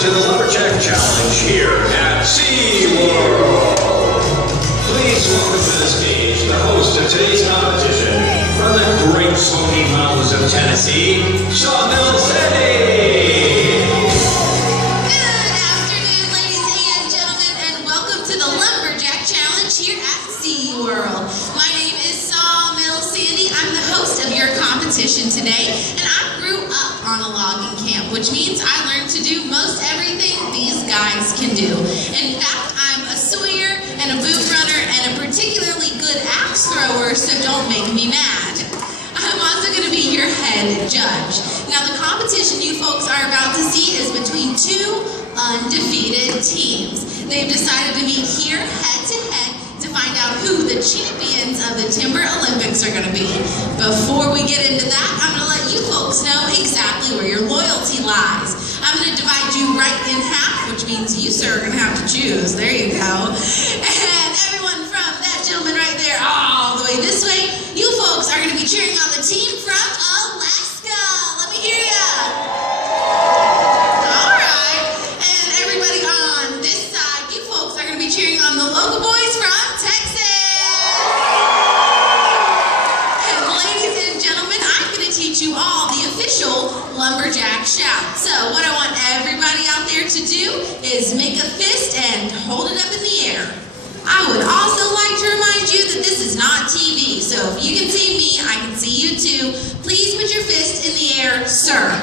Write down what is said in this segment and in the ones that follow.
to the Lumberjack Challenge here at SeaWorld. Please welcome to the stage the host of today's competition from the Great Smoky Mountains of Tennessee, Mill City. Good afternoon, ladies and gentlemen, and welcome to the Lumberjack Challenge here at SeaWorld. My name is Mill City. I'm the host of your competition today, and I grew up on a logging camp, which means I learned to do most everything these guys can do. In fact, I'm a sawyer and a boom runner and a particularly good axe thrower, so don't make me mad. I'm also going to be your head judge. Now, the competition you folks are about to see is between two undefeated teams. They've decided to meet here head to head to find out who the champions of the Timber Olympics are going to be. Before we get into that, I'm going to let you folks know exactly where your loyalty lies. I'm going to divide you right in half, which means you, sir, are going to have to choose. There you go. And everyone from that gentleman right there all the way this way, you folks are going to be cheering on the team from Alaska. Let me hear ya. All right. And everybody on this side, you folks are going to be cheering on the local boys from Texas. And ladies and gentlemen, I'm going to teach you all the official Lumberjack shout. So what I want everybody out there to do is make a fist and hold it up in the air. I would also like to remind you that this is not TV, so if you can see me, I can see you too. Please put your fist in the air, sir.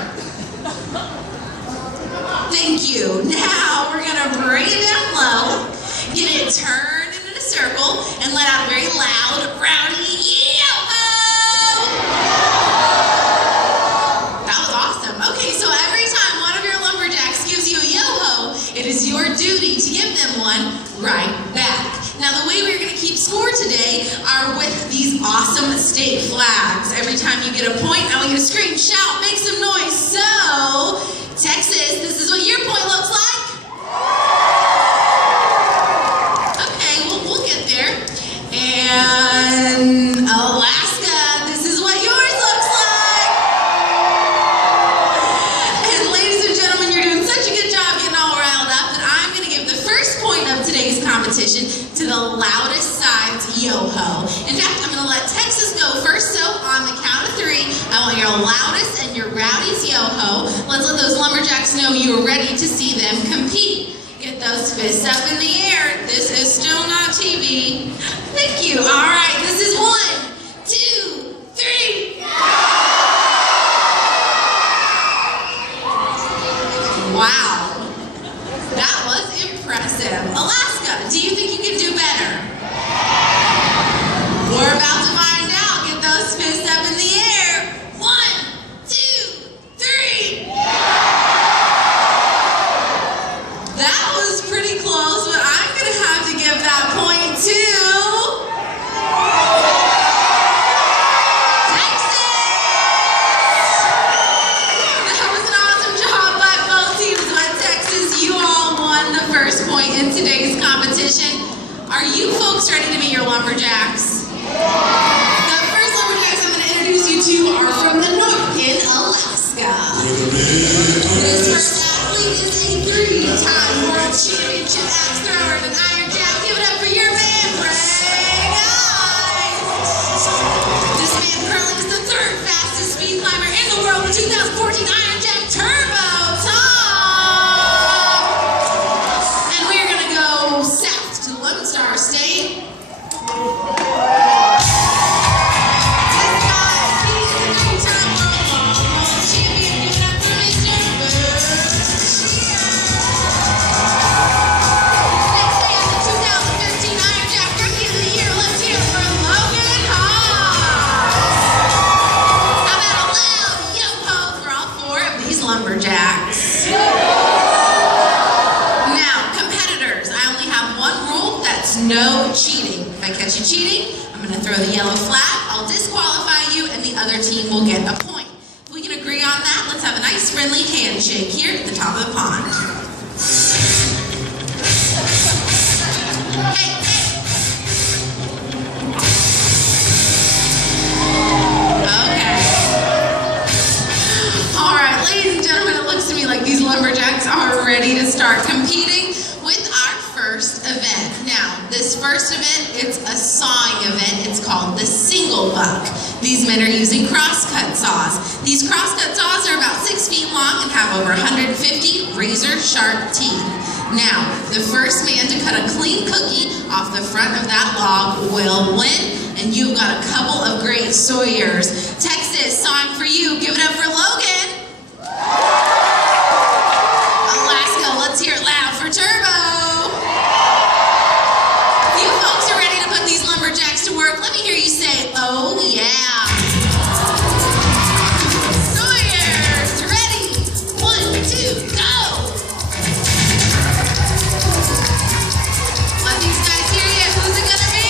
Thank you. Now we're going to bring it down low, get it turned into a circle, and let out a very loud, rowdy yo-ho! That was awesome. Okay, so every time one of your lumberjacks gives you a yo-ho, it is your duty to give them one right back. Now, the way we're going to keep score today are with these awesome state flags. Every time you get a point, I want you to scream, shout, make some noise. So, Texas, this is what your point looks like. Okay, we'll get there. And Alaska, this is what yours looks like. And ladies and gentlemen, you're doing such a good job getting all riled up that I'm going to give the first point of today's competition to the loudest side's yo-ho. In fact, I'm going to let Texas go first, so on the count of three, I want your loudest and your rowdiest yo-ho. Let's let those lumberjacks know you're ready to see them compete. Get those fists up in the air. This is still not TV. Thank you. All right, this is 1, 2, 3. Wow. That was impressive. Alaska, do you think you can do better? We're about to find out. Get those fists up in the air. 1, 2, 3. That was pretty close, but I'm going to have to give that point to Texas. That was an awesome job by both teams, but Texas, you all won the first point in today's competition. Are you folks ready to meet your lumberjacks? The first lumberjacks I'm going to introduce you to are from the north in Alaska. This first athlete is a 3-time world championship axe thrower and an iron jack. Give it up for your man, Greg Ives. This man currently is the 3rd fastest speed climber in the world with 2014 Iron Jack Turbo Top. And we're going to go south to Lone Star State. Lumberjacks. Now, competitors, I only have one rule, that's no cheating. If I catch you cheating, I'm going to throw the yellow flag, I'll disqualify you, and the other team will get a point. If we can agree on that, let's have a nice friendly handshake here at the top of the pond. Hey, hey. Okay. All right, ladies and gentlemen, it looks to me like these Lumberjacks are ready to start competing with our first event. Now, this first event, it's a sawing event. It's called the single buck. These men are using crosscut saws. These crosscut saws are about 6 feet long and have over 150 razor sharp teeth. Now, the first man to cut a clean cookie off the front of that log will win, and you've got a couple of great sawyers. Texas, sawing for you. Give it up for Logan. Alaska, let's hear it loud for Turbo. You folks are ready to put these lumberjacks to work. Let me hear you say, oh yeah. Sawyers, ready? 1, 2, go. Let these guys hear you. Who's it gonna be?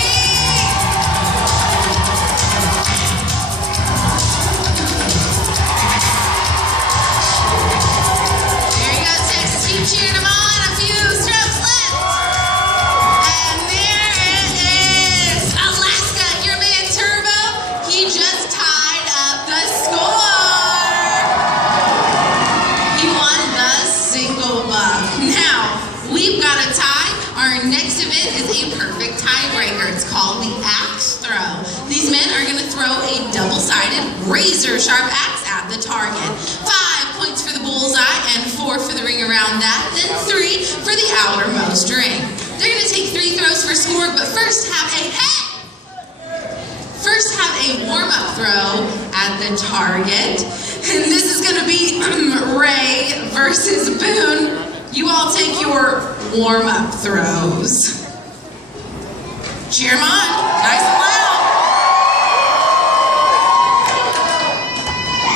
There you go, Texas. Keep cheering them on. A few strokes left. And there it is. Alaska, your man Turbo, he just tied up the score. He won the single buck. Now, we've got a tie. Our next event is a perfect tiebreaker. It's called the axe throw. These men are going to throw a double-sided razor sharp axe at the target. 5 points for the bullseye and 4 for the ring around that, then 3 for the outermost ring. They're going to take 3 throws for score, but first have a warm-up throw at the target. And this is going to be Ray versus Boone. You all take your warm-up throws. Cheer them on, nice and loud.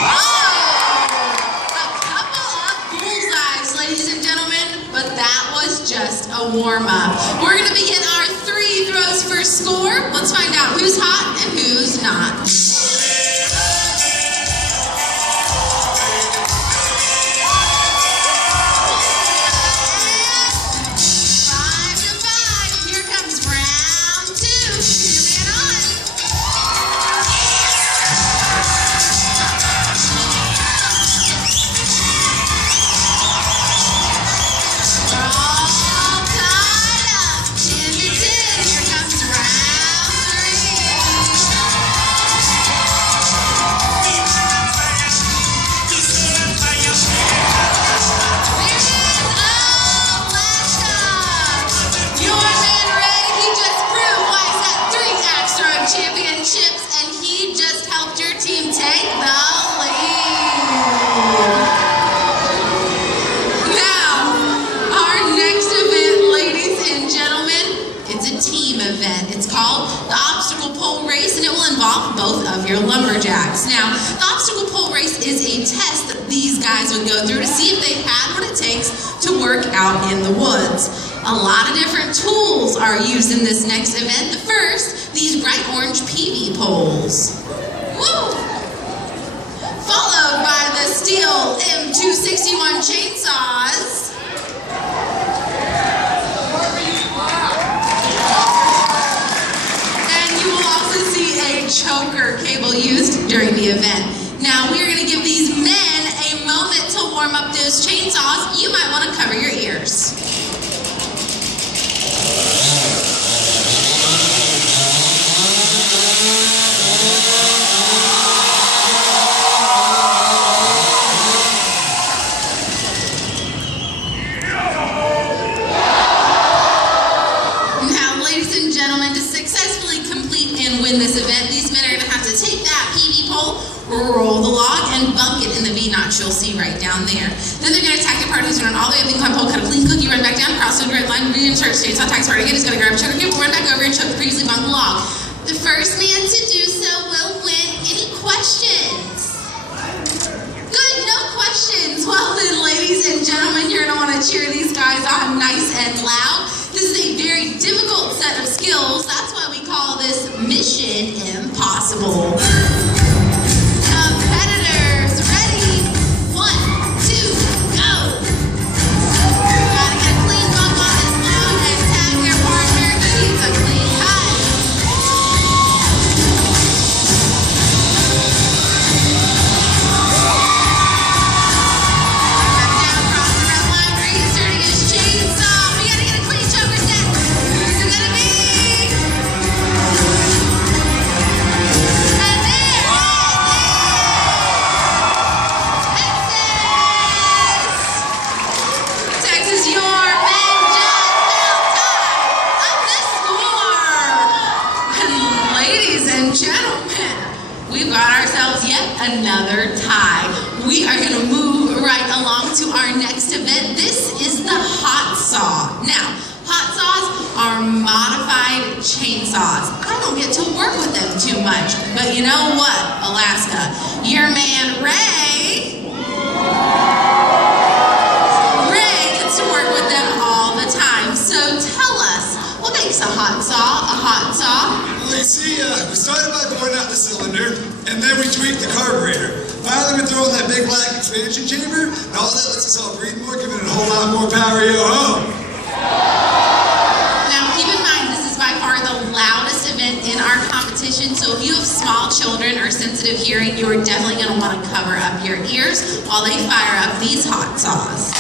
Oh, a couple of bullseyes, ladies and gentlemen, but that was just a warm-up. We're gonna begin our 3 throws for score. Let's find out who's hot and who's not. 5 to 5. Here comes round 2. Your man on. We're all tied up. 10 to 10. Here comes round 3. There is Alaska. Your man Ray, he just proved why he's got 3 axe throwing championships, and he just helped your team take the lead. Now, our next event, ladies and gentlemen, it's a team event. It's called the obstacle pole race, and it will involve both of your lumberjacks. Now, the obstacle pole race is a test that these guys would go through to see if they had what it takes to work out in the woods. A lot of different tools are used in this next event. The first, these bright orange PV poles. Woo! Followed by the steel M261 chainsaws. And you will also see a choker cable used during the event. Now, we're going to give these men a moment to warm up those chainsaws. You might want to cover your ears. Now, ladies and gentlemen, to successfully complete and win this event, these men are going to have to take that PV pole, roll the log, and bunk it in the V-notch you'll see right down there. Then they're going to attack the part who's run all the way up the incline pole, cut a clean cookie, run back down, cross the red line, reinsert, chainsaw attacks hard again. He's going to grab a choker cable, run back over, and choke the previously bunked log. The first man to do so will win. Any questions? Good, no questions. Well then, ladies and gentlemen, you're going to want to cheer these guys on nice and loud. This is a very difficult set of skills. That's why we call this Mission Impossible. Competitors, ready? 1, 2, go. Gotta get a clean bunk on this log and tag their partner. He needs a clean cut. Back down, cross the another tie. We are going to move right along to our next event. This is the hot saw. Now, hot saws are modified chainsaws. I don't get to work with them too much, but you know what, Alaska? Your man Ray gets to work with them all the time. So tell us, what makes a hot saw a hot saw? Well, you see, we started by boring out the cylinder, and then we tweaked the carburetor. Finally, we throw in that big black expansion chamber, and all that lets us all breathe more, giving it a whole lot more power, yo-ho! Now, keep in mind, this is by far the loudest event in our competition, so if you have small children or sensitive hearing, you are definitely going to want to cover up your ears while they fire up these hot saws.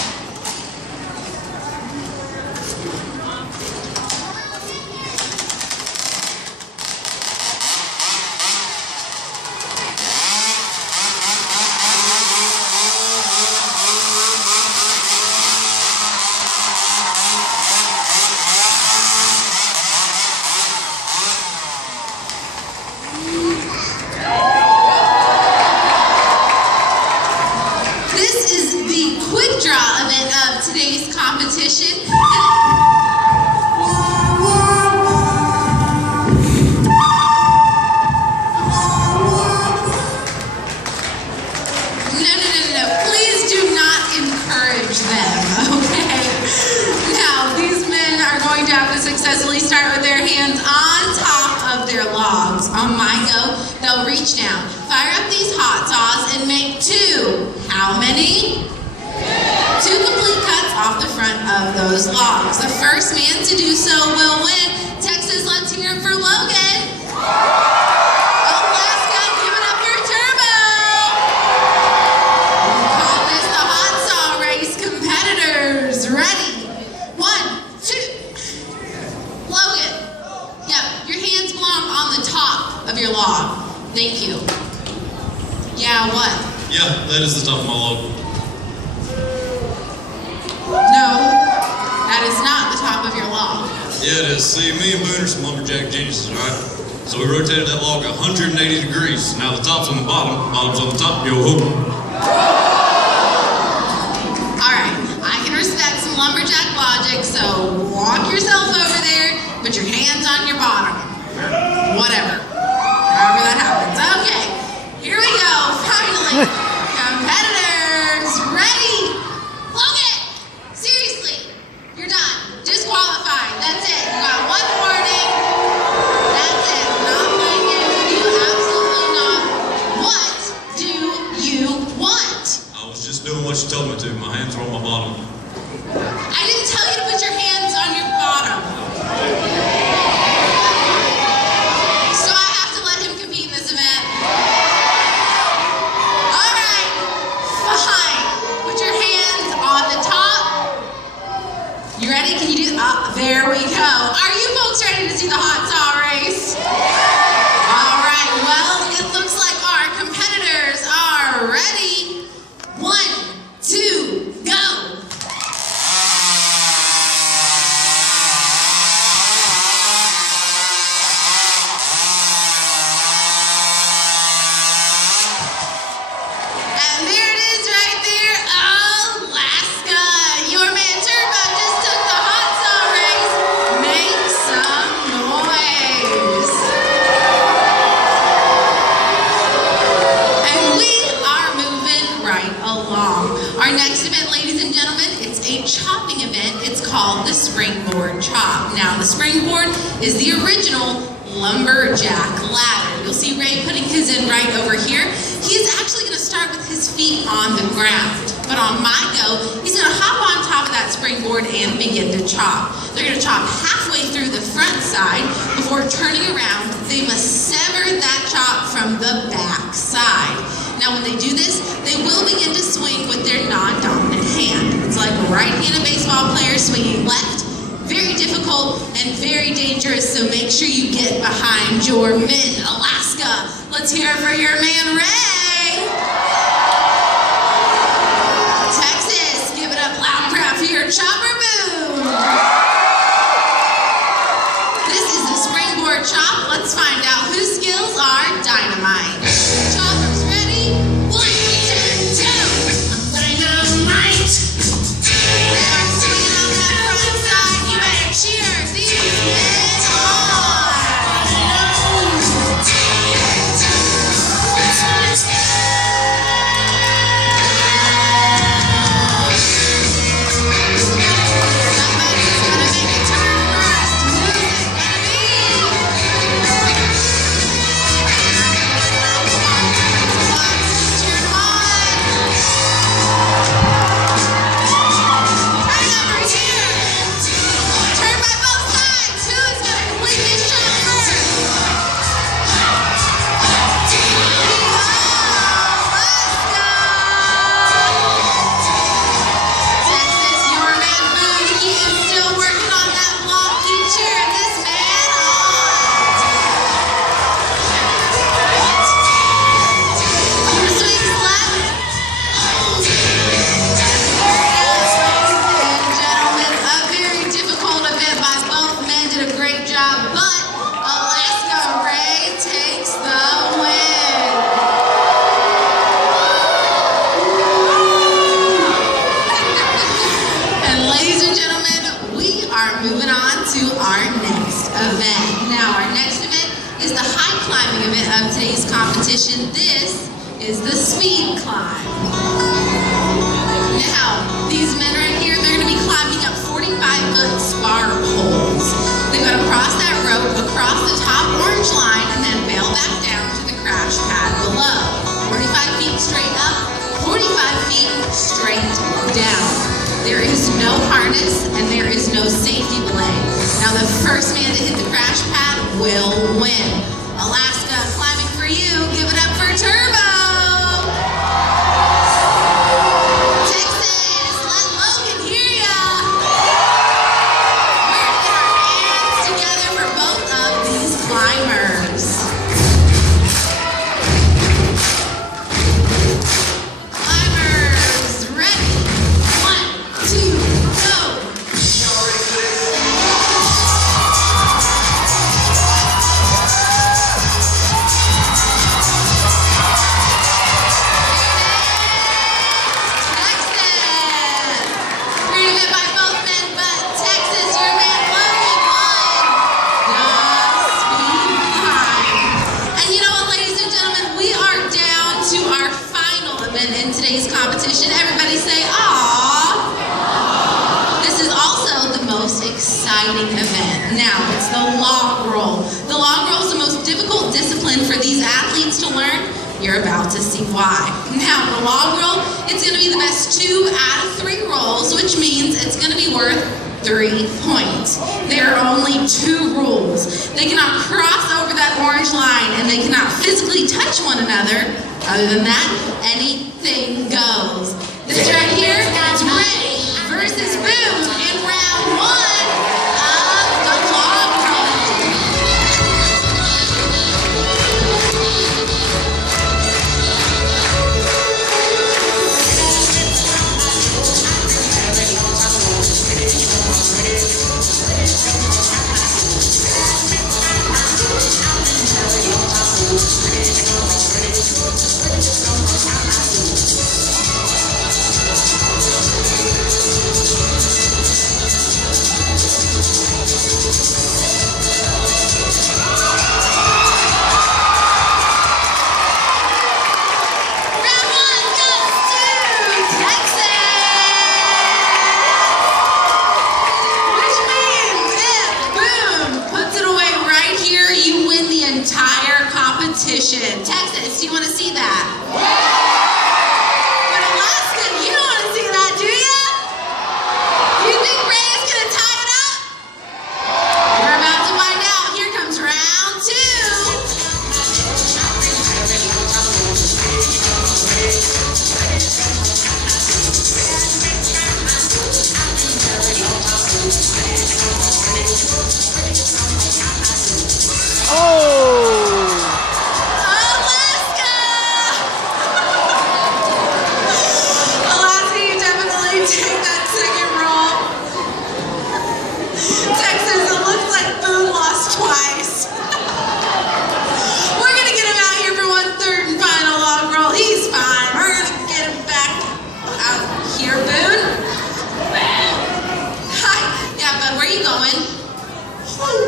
Competition. No. Please do not encourage them, okay? Now, these men are going to have to successfully start with their hands on top of their logs. On my go, they'll reach down, fire up these hot saws, and make two. How many? Two complete cuts off the front of those logs. The first man to do so will win. Texas, let's hear it for Logan. Alaska, give it up for Turbo. We call this the hot saw race. Competitors, ready? 1, 2. Logan. Yep, your hands belong on the top of your log. Thank you. Yeah, what? Yeah, that is the top of my log. No, that is not the top of your log. Yeah, it is. See, me and Boone are some lumberjack geniuses, right? So we rotated that log 180 degrees. Now the top's on the bottom, bottom's on the top. Yo ho! All right, I can respect some lumberjack logic, so walk yourself over there, put your hands on your bottom. Whatever. However that happens. Okay, here we go. Finally, competitors, ready? Logan! Seriously, you're done. Disqualified. That's it. You got one warning. That's it. Not playing games with you. Absolutely not. What do you want? I was just doing what you told me to. My hands are on my bottom. I didn't tell you to put your hands on your bottom. So I have to let him compete in this event. All right. Fine. Put your hands on the top. You ready? Can you do there we go. Are you folks ready to see the hot saw race? All right, well, it looks like our competitors are ready. 1, 2, go. And there it is right there, Alaska. Your man Turbo just took the hot saw race. Make some noise. And we are moving right along. Our next event, ladies and gentlemen, it's a chopping event. It's called the Springboard Chop. Now, the springboard is the original Lumberjack ladder. You'll see Ray putting his in right over here. He's actually going to start with his feet on the ground. But on my go, he's going to hop on top of that springboard and begin to chop. They're going to chop halfway through the front side. Before turning around, they must sever that chop from the back side. Now, when they do this, they will begin to swing with their non-dominant hand. It's like a right-handed baseball player swinging left. Very difficult and very dangerous, so make sure you get behind your men. Alaska, let's hear it for your man, Ray. Texas, give it up loud and proud for your chopper boom. This is the springboard chop. Let's find out whose skills are dynamite. Choppers ready? are moving on to our next event. Now, our next event is the high climbing event of today's competition. This is the speed climb. Now, these men right here, they're going to be climbing up 45-foot spar poles. They've got to cross that rope across the top orange line and then bail back down to the crash pad below. 45 feet straight up, 45 feet straight down. There is no harness and there is no safety belay. Now the first man to hit the crash pad will win. Alaska climbing for you. Give it up for Turbo. Texas, let Logan hear ya. We're gonna get our hands together for both of these climbers. Climbers, ready? 1, 2, go! In today's competition, everybody say, "Aww." This is also the most exciting event. Now, it's the log roll. The log roll is the most difficult discipline for these athletes to learn. You're about to see why. Now, the log roll, it's going to be the best 2 out of 3 rolls, which means it's going to be worth 3 points. There are only 2 rules. They cannot cross over that orange line, and they cannot physically touch one another. Other than that, anything goes. This right here is Ray versus Boone in round 1 of the log roll. Texas, do you want to see that? But Alaska, you don't want to see that, do you? You think Ray is going to tie it up? We're about to find out. Here comes round 2. Oh! Take that second roll. Texas, it looks like Boone lost twice. We're gonna get him out here for 1 3rd and final log roll. He's fine. We're gonna get him back out here, Boone. Hi. Yeah, bud, where are you going? No.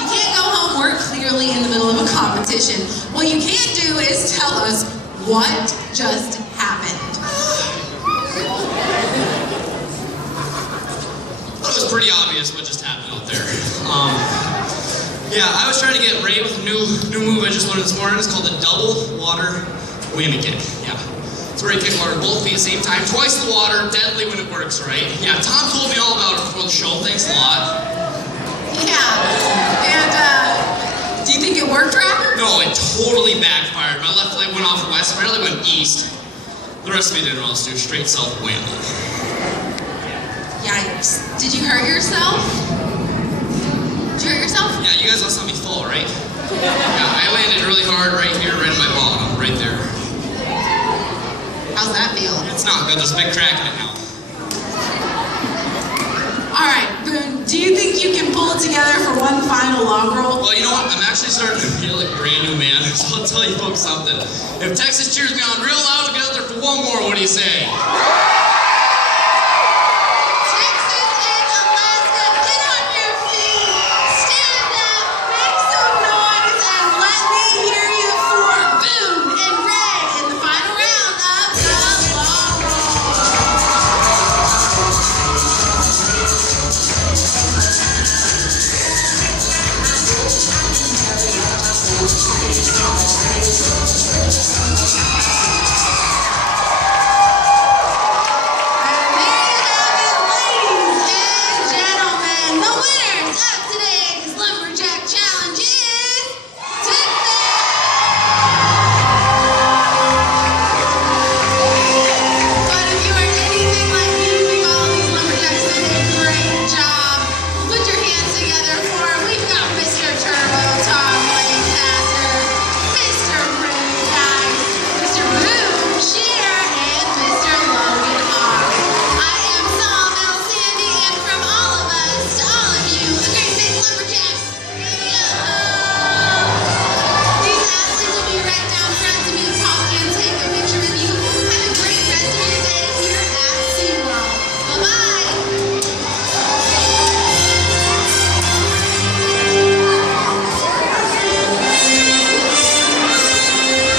You can't go home. We're clearly in the middle of a competition. What you can do is tell us what just happened. It was pretty obvious what just happened out there. Yeah, I was trying to get Ray with a new move I just learned this morning. It's called the double water whammy kick. Yeah. It's where you kick water both feet at the same time, twice the water, deadly when it works, right? Yeah, Tom told me all about it before the show. Thanks a lot. Yeah. And, do you think it worked, right? No, it totally backfired. My left leg went off west, my right leg went east. The rest of me didn't know what to do. Straight south whammy. Yikes. Did you hurt yourself? Did you hurt yourself? Yeah, you guys all saw me fall, right? Yeah, I landed really hard right here, right in my bottom, right there. How's that feel? It's not good. There's a big crack in it now. Alright, Boone, do you think you can pull it together for 1 final log roll? Well, you know what? I'm actually starting to feel like a brand new man, so I'll tell you folks something. If Texas cheers me on real loud, I'll get out there for 1 more. What do you say?